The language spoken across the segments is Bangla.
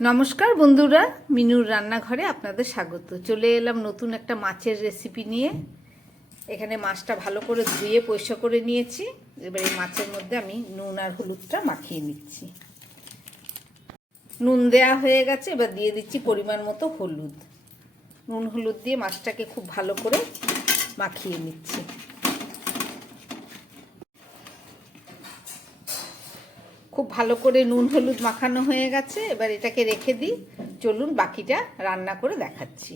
নমস্কার বন্ধুরা, মিনুর রান্নাঘরে আপনাদের স্বাগত। চলে এলাম নতুন একটা মাছের রেসিপি নিয়ে। এখানে মাছটা ভালো করে ধুয়ে পরিষ্কার করে নিয়েছি। এবার এই মাছের মধ্যে আমি নুন আর হলুদটা মাখিয়ে নিচ্ছি। নুন দেয়া হয়ে গেছে, এবার দিয়ে দিচ্ছি পরিমাণ মতো হলুদ। নুন হলুদ দিয়ে মাছটাকে খুব ভালো করে মাখিয়ে নিচ্ছি। খুব ভালো করে নুন হলুদ মাখানো হয়ে গেছে, এবার এটাকে রেখে দিই। চলুন বাকিটা রান্না করে দেখাচ্ছি।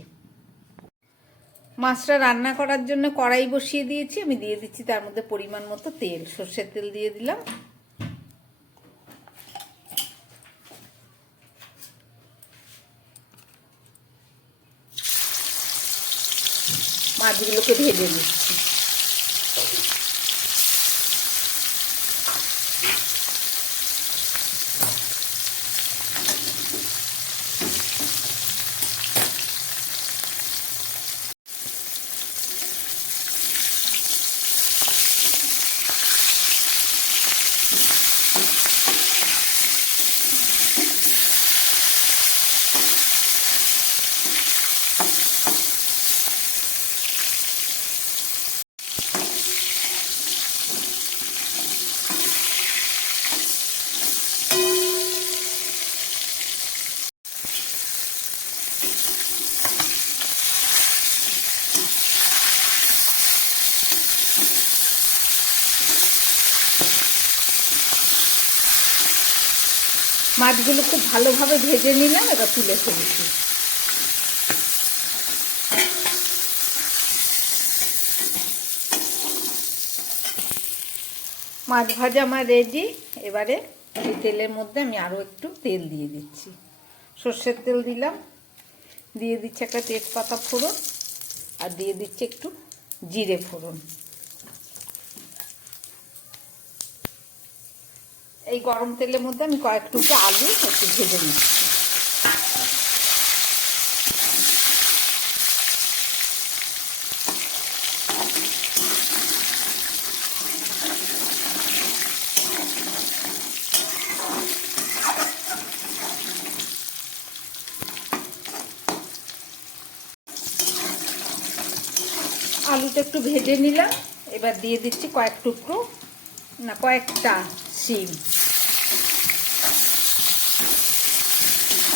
মাছটা রান্না করার জন্য কড়াই বসিয়ে দিয়েছি। আমি দিয়ে দিচ্ছি তার মধ্যে পরিমাণ মতো তেল, সর্ষের তেল দিয়ে দিলাম। মাছগুলোকে ভেজে নিচ্ছি। মাছগুলো খুব ভালোভাবে ভেজে নিলাম, এবার তুলে ফেলেছি। মাছ ভাজা আমার রেডি। এবারে এই তেলের মধ্যে আমি আরও একটু তেল দিয়ে দিচ্ছি। সর্ষের তেল দিলাম, দিয়ে দিচ্ছি একটা তেজপাতা ফোড়ন, আর দিয়ে দিচ্ছি একটু জিরে ফোড়ন। এই গরম তেলের মধ্যে আমি কয়েক টুকরো আলু একটু ভেজে নিচ্ছি। আলুটা একটু ভেজে নিলাম, এবার দিয়ে দিচ্ছি কয়েকটা শিম।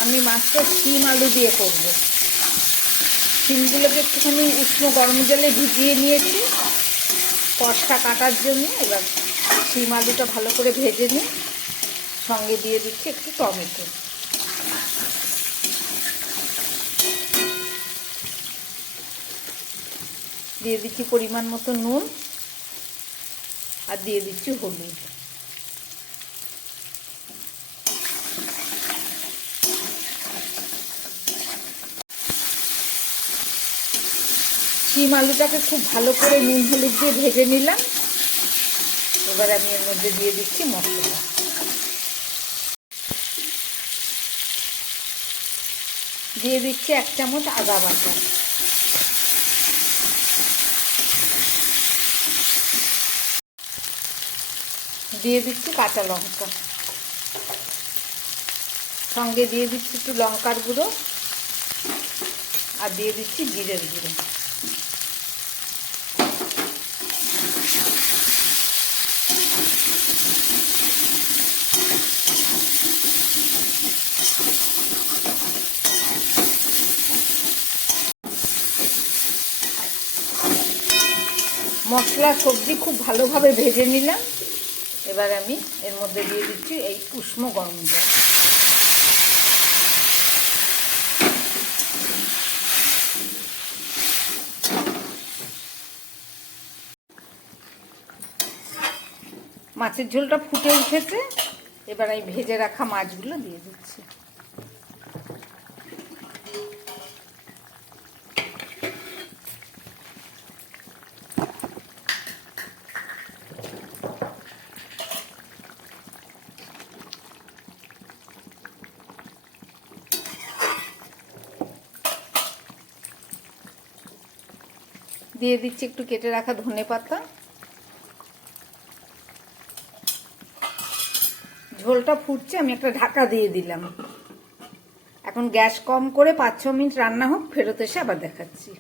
আমি মাছটা শিম আলু দিয়ে করব। শিমগুলোকে একটুখানি উষ্ণ গরম জলে ভিজিয়ে নিয়েছি কষা কাটার জন্য। এবার শিম আলুটা ভালো করে ভেজে নিই, সঙ্গে দিয়ে দিচ্ছি একটু টমেটো। দিয়ে দিচ্ছি পরিমাণ মতো নুন, আর দিয়ে দিচ্ছি হলুদ। শিম আলুটাকে খুব ভালো করে নুন হলুদ দিয়ে ভেজে নিলাম। এবার আমি এর মধ্যে দিয়ে দিচ্ছি মশলা। দিয়ে দিচ্ছি 1 চামচ আদা বাটা, দিয়ে দিচ্ছি কাঁচা লঙ্কা, সঙ্গে দিয়ে দিচ্ছি একটু লঙ্কার গুঁড়ো, আর দিয়ে দিচ্ছি জিরের গুঁড়ো। মশলা সবজি খুব ভালোভাবে ভেজে নিলাম। এবার আমি এর মধ্যে দিয়ে দিচ্ছি এই উষ্ণ গরম জল। মাছের ঝোলটা ফুটে উঠেছে, এবার আমি ভেজে রাখা মাছগুলো দিয়ে দিচ্ছি। দিয়ে দিচ্ছি একটু কেটে রাখা ধনেপাতা। ঝোলটা ফুটছে, আমি একটা ঢাকা দিয়ে দিলাম। এখন গ্যাস কম করে 5-6 মিনিট রান্না হোক, ফেরত এসে আবার দেখাচ্ছি।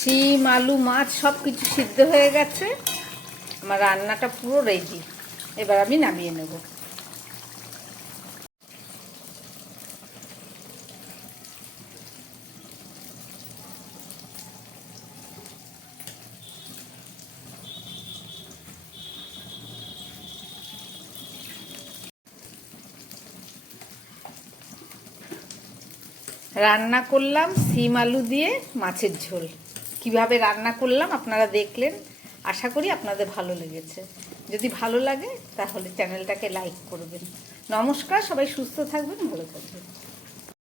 শিম, আলু, মাছ সব কিছু সিদ্ধ হয়ে গেছে, আমার রান্নাটা পুরো রেডি। এবার আমি নামিয়ে নেব। রান্না করলাম শিম আলু দিয়ে মাছের ঝোল। কিভাবে রান্না করলাম আপনারা দেখলেন, আশা করি আপনাদের ভালো লেগেছে। যদি ভালো লাগে তাহলে চ্যানেলটাকে লাইক করবেন। নমস্কার, সবাই সুস্থ থাকবেন, ভালো থাকবেন।